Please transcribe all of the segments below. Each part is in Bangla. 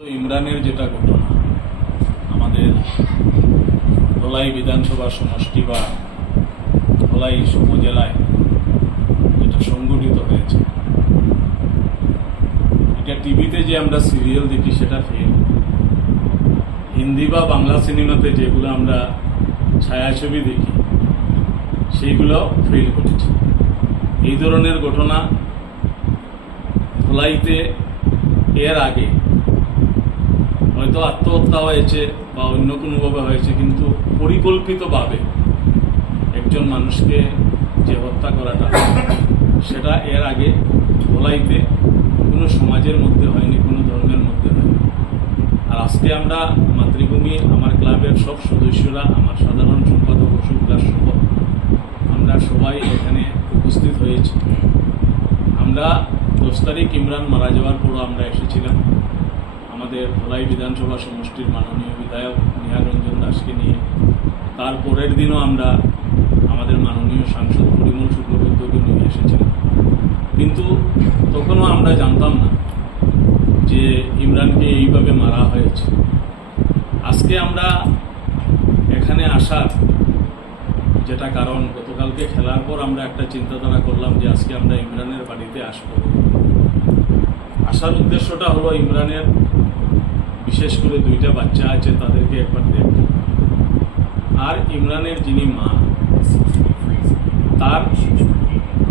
ইমরানের যেটা ঘটনা, আমাদের ধলাই বিধানসভা সমষ্টি বা ধলাই উপজেলায় যেটা সংগঠিত হয়েছে, এটা টিভিতে যে আমরা সিরিয়াল দেখি সেটা ফেল হিন্দি বা বাংলা সিনেমাতে যেগুলো আমরা ছায়াছবি দেখি, সেইগুলো ফেল করেছে। এই ধরনের ঘটনা ধলাইতে এর আগে হয়তো আত্মহত্যা হয়েছে বা অন্য কোনোভাবে হয়েছে, কিন্তু পরিকল্পিতভাবে একজন মানুষকে যে হত্যা করাটা, সেটা এর আগে ধলাইতে কোনো সমাজের মধ্যে হয়নি, কোনো ধর্মের মধ্যে হয়নি। আর আজকে আমরা মাতৃভূমি, আমার ক্লাবের সব সদস্যরা, আমার সাধারণ সম্পাদক অশোক দাস সহ, আমরা সবাই এখানে উপস্থিত হয়েছি। আমরা দশ তারিখ ইমরান মারা যাওয়ার পরও আমরা এসেছিলাম। আমাদের ধলাই বিধানসভা সমষ্টির মাননীয় বিধায়ক নিহার রঞ্জন দাসকে নিয়ে। তার পরের দিনও আমরা আমাদের মাননীয় সাংসদ পরিমল শুক্লবৈদ্যকে নিয়ে এসেছিলাম। কিন্তু তখনও আমরা জানতাম না যে ইমরানকে এইভাবে মারা হয়েছে। আজকে আমরা এখানে আসার যেটা কারণ, গতকালকে খেলার পর আমরা একটা চিন্তাধারা করলাম যে আজকে আমরা ইমরানের বাড়িতে আসব। আসার উদ্দেশ্যটা হলো ইমরানের বিশেষ করে দুইটা বাচ্চা আছে, তাদেরকে একবার দেখব। আর ইমরানের যিনি মা, তার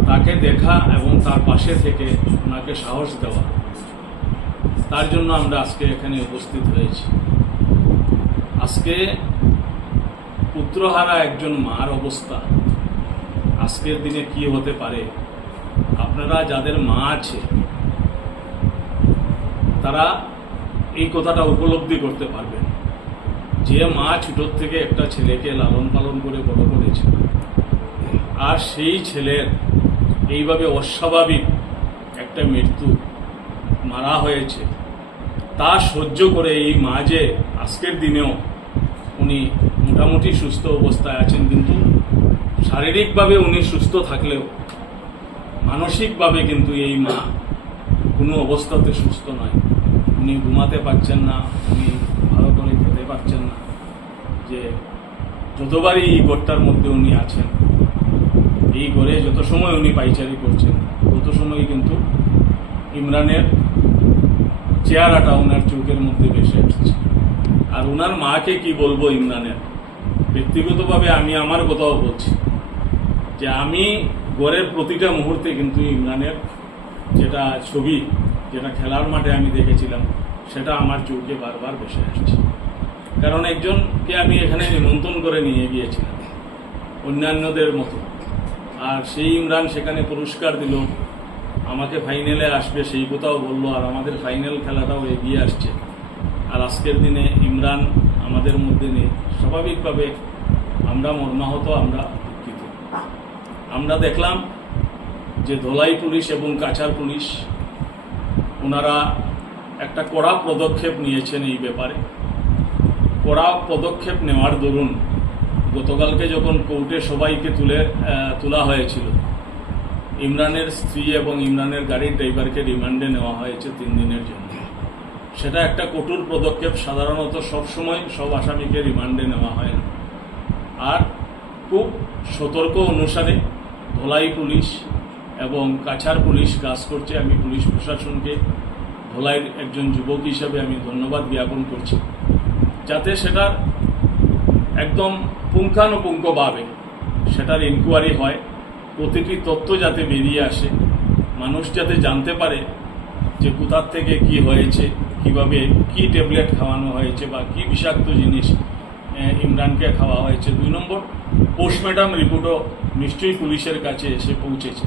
তাকে দেখা এবং তার পাশে থেকে ওনাকে সাহস দেওয়া। তার জন্য আমরা আজকে এখানে উপস্থিত হয়েছি। আজকে পুত্রহারা একজন মার অবস্থা। আজকের দিনে কি হতে পারে? আপনারা যাদের মা আছে, তারা এই কথাটা উপলব্ধি করতে পারবেন যে মা ছোটোর থেকে একটা ছেলেকে লালন পালন করে বড় করেছে, আর সেই ছেলের এইভাবে অস্বাভাবিক একটা মৃত্যু মারা হয়েছে, তা সহ্য করে এই মা যে আজকের দিনেও উনি মোটামুটি সুস্থ অবস্থায় আছেন, কিন্তু শারীরিকভাবে উনি সুস্থ থাকলেও মানসিকভাবে কিন্তু এই মা কোনো অবস্থাতে সুস্থ নয়। উনি ঘুমাতে পারছেন না উনি ভালো করে খেতে পারছেন না, যে যতবারই এই ঘরটার মধ্যে উনি আছেন, এই ঘরে যত সময় উনি পাইচারি করছেন, তত সময় কিন্তু ইমরানের চেহারাটা ওনার চোখের মধ্যে ভেসে আসছে। আর ওনার মাকে কি বলব ইমরানের? ব্যক্তিগতভাবে আমি আমার কথাও বলছি যে আমি গড়ের প্রতিটা মুহূর্তে কিন্তু ইমরানের যেটা ছবি যেটা খেলার মাঠে আমি দেখেছিলাম, সেটা আমার চোখে বারবার বসে আসছে। কারণ একজনকে আমি এখানে নিমন্ত্রণ করে নিয়ে গিয়েছিলাম, অন্যান্যদের মতো। আর সেই ইমরান সেখানে পুরস্কার দিল। আমাকে ফাইনালে আসবে সেই কথাও বলল, আর আমাদের ফাইনাল খেলাটাও এগিয়ে আসছে। আর আজকের দিনে ইমরান আমাদের মধ্যে নেই। স্বাভাবিকভাবে আমরা মর্মাহত, আমরা দুঃখিত। আমরা দেখলাম যে ধলাই পুলিশ এবং কাছার পুলিশ ওনারা একটা কড়া পদক্ষেপ নিয়েছেন এই ব্যাপারে। কড়া পদক্ষেপ নেওয়ার দরুন গতকালকে যখন কোর্টে সবাইকে তুলে তোলা হয়েছিল, ইমরানের স্ত্রী এবং ইমরানের গাড়ির ড্রাইভারকে রিমান্ডে নেওয়া হয়েছে তিন দিনের জন্য। সেটা একটা কঠোর পদক্ষেপ, সাধারণত সবসময় সব আসামিকে রিমান্ডে নেওয়া হয় না। আর খুব সতর্ক অনুসারে ধলাই পুলিশ এবং কাছার পুলিশ কাজ করছে। আমি পুলিশ প্রশাসনকে ধলাইয়ের একজন যুবক হিসাবে আমি ধন্যবাদ জ্ঞাপন করছি। যাতে সেটার একদম পুঙ্খানুপুঙ্খভাবে সেটার ইনকোয়ারি হয়, প্রতিটি তথ্য যাতে বেরিয়ে আসে, মানুষ যাতে জানতে পারে যে কোথার থেকে কি হয়েছে, কীভাবে কি ট্যাবলেট খাওয়ানো হয়েছে বা কি বিষাক্ত জিনিস ইমরানকে খাওয়া হয়েছে। দুই নম্বর, পোস্টমর্টম রিপোর্টও নিশ্চয়ই পুলিশের কাছে এসে পৌঁছেছে।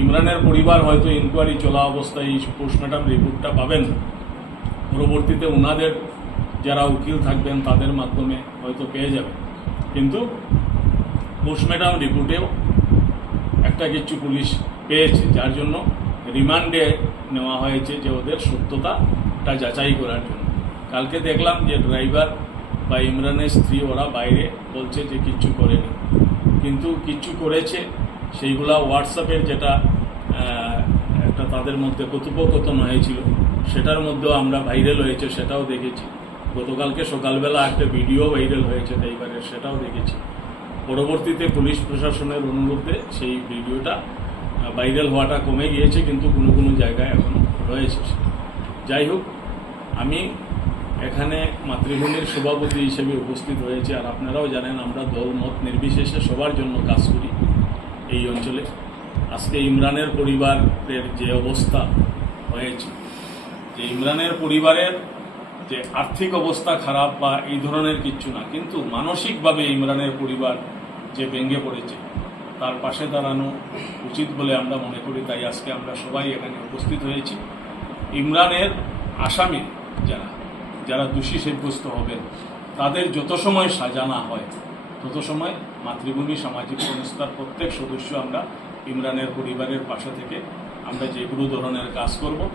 ইমরানের পরিবার হয়তো ইনকোয়ারি চলা অবস্থায় এই পোস্টমর্টম রিপোর্টটা পাবেন। পরবর্তীতে ওনাদের যারা উকিল থাকবেন, তাদের মাধ্যমে হয়তো পেয়ে যাবেন। কিন্তু পোস্টমর্টম রিপোর্টেও একটা কিছু পুলিশ পেয়েছে, যার জন্য রিমান্ডে নেওয়া হয়েছে যে ওদের সত্যতাটা যাচাই করার জন্য। কালকে দেখলাম যে ড্রাইভার বা ইমরানের স্ত্রী ওরা বাইরে বলছে যে কিচ্ছু করেনি। কিন্তু কিচ্ছু করেছে সেইগুলা হোয়াটসঅ্যাপের যেটা একটা তাদের মধ্যে কথোপকথন হয়েছিল, সেটার মধ্যেও আমরা ভাইরাল হয়েছে, সেটাও দেখেছি। গতকালকে সকালবেলা একটা ভিডিও ভাইরাল হয়েছে ড্রাইভারের সেটাও দেখেছি। পরবর্তীতে পুলিশ প্রশাসনের অনুরোধে সেই ভিডিওটা ভাইরাল হওয়াটা কমে গিয়েছে, কিন্তু কোনো কোনো জায়গায় এখনও রয়েছে যাই হোক, আমি এখানে মাতৃভূমির সভাপতি হিসেবে উপস্থিত হয়েছে, আর আপনারাও জানেন আমরা দল মত নির্বিশেষে সবার জন্য কাজ করি। এই অঞ্চলে। আজকে ইমরানের পরিবারের যে অবস্থা হয়েছে, যে ইমরানের পরিবারের যে আর্থিক অবস্থা খারাপ বা এই ধরনের কিচ্ছু না, কিন্তু মানসিকভাবে ইমরানের পরিবার যে ভেঙে পড়েছে, তার পাশে দাঁড়ানো উচিত বলে আমরা মনে করি। তাই আজকে আমরা সবাই এখানে উপস্থিত হয়েছি। ইমরানের আসামি যারা যারা দোষী সাব্যস্ত হবেন, তাদের যত সময় সাজা না হয় তত সময় মাতৃভূমি, সামাজিক সংস্থার প্রত্যেক সদস্য আমরা ইমরানের পরিবারের পাশে থেকে আমরা যেগুলো ধরনের কাজ করব।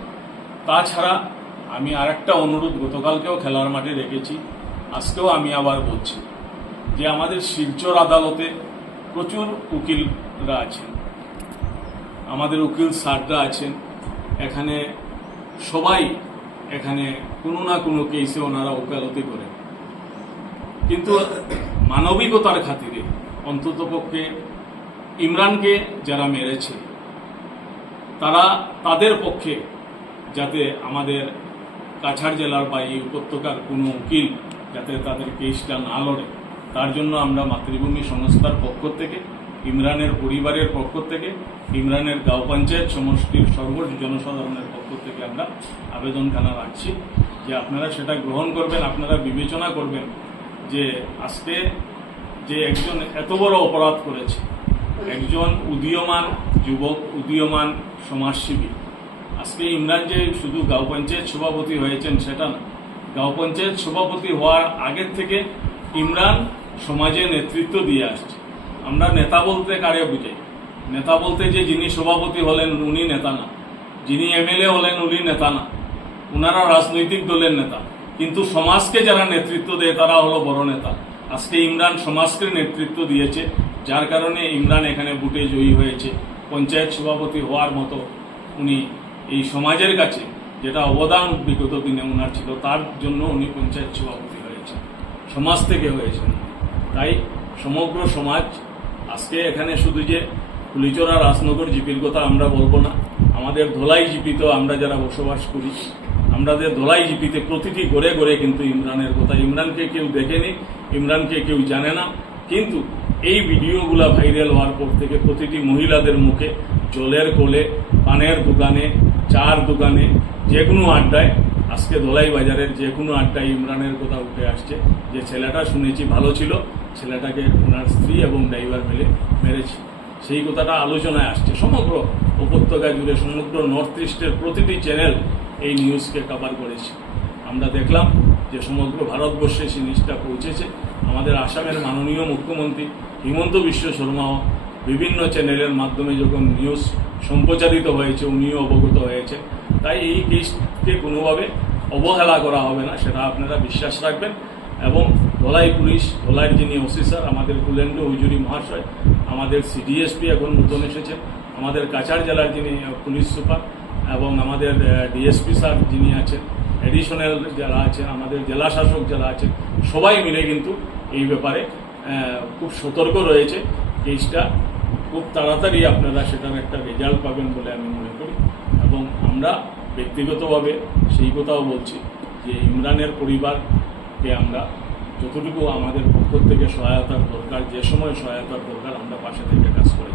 তাছাড়া আমি আরেকটা অনুরোধ, গতকালকেও খেলার মাঠে রেখেছি, আজকেও আমি আবার বলছি যে আমাদের শিলচর আদালতে প্রচুর উকিলরা আছেন। আমাদের উকিল স্যাররা আছেন। এখানে সবাই এখানে কোনো না কোনো কেসে ওনারা ওকালতি করেন। কিন্তু মানবিকতার খাতিরে অন্ততপক্ষে ইমরানকে যারা মেরেছে, তারা তাদের পক্ষে যাতে আমাদের কাছাড় জেলার বা এই উপত্যকার কোনো উকিল যাতে তাদের কেসটা না লড়ে। তার জন্য আমরা মাতৃভূমি সংস্থার পক্ষ থেকে, ইমরানের পরিবারের পক্ষ থেকে, ইমরানের গাঁও পঞ্চায়েত সমষ্টির সর্ব জনসাধারণের পক্ষ থেকে আমরা আবেদনখানা রাখছি যে আপনারা সেটা গ্রহণ করবেন, আপনারা বিবেচনা করবেন যে আজকে যে একজন এত বড় অপরাধ করেছে, একজন উদীয়মান যুবক, উদীয়মান সমাজসেবী। আজকে ইমরান যে শুধু গাঁও পঞ্চায়েত সভাপতি হয়েছেন সেটা না, গাঁও পঞ্চায়েত সভাপতি হওয়ার আগের থেকে ইমরান সমাজে নেতৃত্ব দিয়ে আসছে। আমরা নেতা বলতে কারে বুঝাই? নেতা বলতে যে যিনি সভাপতি হলেন উনি নেতা না, যিনি এমএলএ হলেন উনি নেতা না ওনারা রাজনৈতিক দলের নেতা। কিন্তু সমাজকে যারা নেতৃত্ব দেয়, তারা হলো বড় নেতা। আজকে ইমরান সমাজকে নেতৃত্ব দিয়েছে, যার কারণে ইমরান এখানে বুটে জয়ী হয়েছে। পঞ্চায়েত সভাপতি হওয়ার মতো উনি এই সমাজের কাছে যেটা অবদান বিগত দিনে ওনার ছিল, তার জন্য উনি পঞ্চায়েত সভাপতি হয়েছেন। সমাজ থেকে হয়েছেন। তাই সমগ্র সমাজ আজকে এখানে শুধু যে কুলিচরা রাজনগর জিপির কথা আমরা বলব না, আমাদের ধলাই জিপিতেও আমরা যারা বসবাস করি আমাদের দোলাই জিপিতে প্রতিটি ঘরে ঘরে কিন্তু ইমরানের কথা। ইমরানকে কেউ দেখেনি, ইমরানকে কেউ জানে না। কিন্তু এই ভিডিওগুলা ভাইরাল হওয়ার পর থেকে প্রতিটি মহিলাদের মুখে, জলের কোলে, পানের দোকানে, চার দোকানে যে কোনো আড্ডায়, আজকে দোলাই বাজারের যে কোনো আড্ডায় ইমরানের কথা উঠে আসছে যে, ছেলেটা শুনেছি ভালো ছিল, ছেলেটাকে ওনার স্ত্রী এবং ড্রাইভার মিলে মেরেছে। সেই কথাটা আলোচনায় আসছে। সমগ্র উপত্যকা জুড়ে, সমগ্র নর্থ ইস্টের প্রতিটি চ্যানেল এই নিউজকে কভার করেছে। আমরা দেখলাম যে সমগ্র ভারতবর্ষে সেই নিউজটা পৌঁছেছে। আমাদের আসামের মাননীয় মুখ্যমন্ত্রী হিমন্ত বিশ্ব শর্মাও বিভিন্ন চ্যানেলের মাধ্যমে যখন নিউজ সম্প্রচারিত হয়েছে, উনিও অবগত হয়েছে। তাই এই কেসকে কোনোভাবে অবহেলা করা হবে না, সেটা আপনারা বিশ্বাস রাখবেন। এবং ধলাই পুলিশ, ধলাইয়ের যিনি স্যার আমাদের কুলেন্দ্র হুজুরি মহাশয়, আমাদের সিডিএসপি এখন নতুন এসেছেন আমাদের কাছাড় জেলার যিনি পুলিশ সুপার এবং আমাদের ডিএসপি স্যার যিনি আছেন এডিশনাল যারা আছেন, আমাদের জেলা শাসক যারা আছেন, সবাই মিলে কিন্তু এই ব্যাপারে খুব সতর্ক রয়েছে। কেসটা খুব তাড়াতাড়ি আপনারা সেটার একটা রেজাল্ট পাবেন বলে আমি মনে করি। এবং আমরা ব্যক্তিগতভাবে সেই কথাও বলছি যে ইমরানের পরিবারকে আমরা যতটুকু আমাদের পক্ষ থেকে সহায়তার দরকার, যে সময় সহায়তার দরকার, আমরা পাশে থেকে কাজ করে।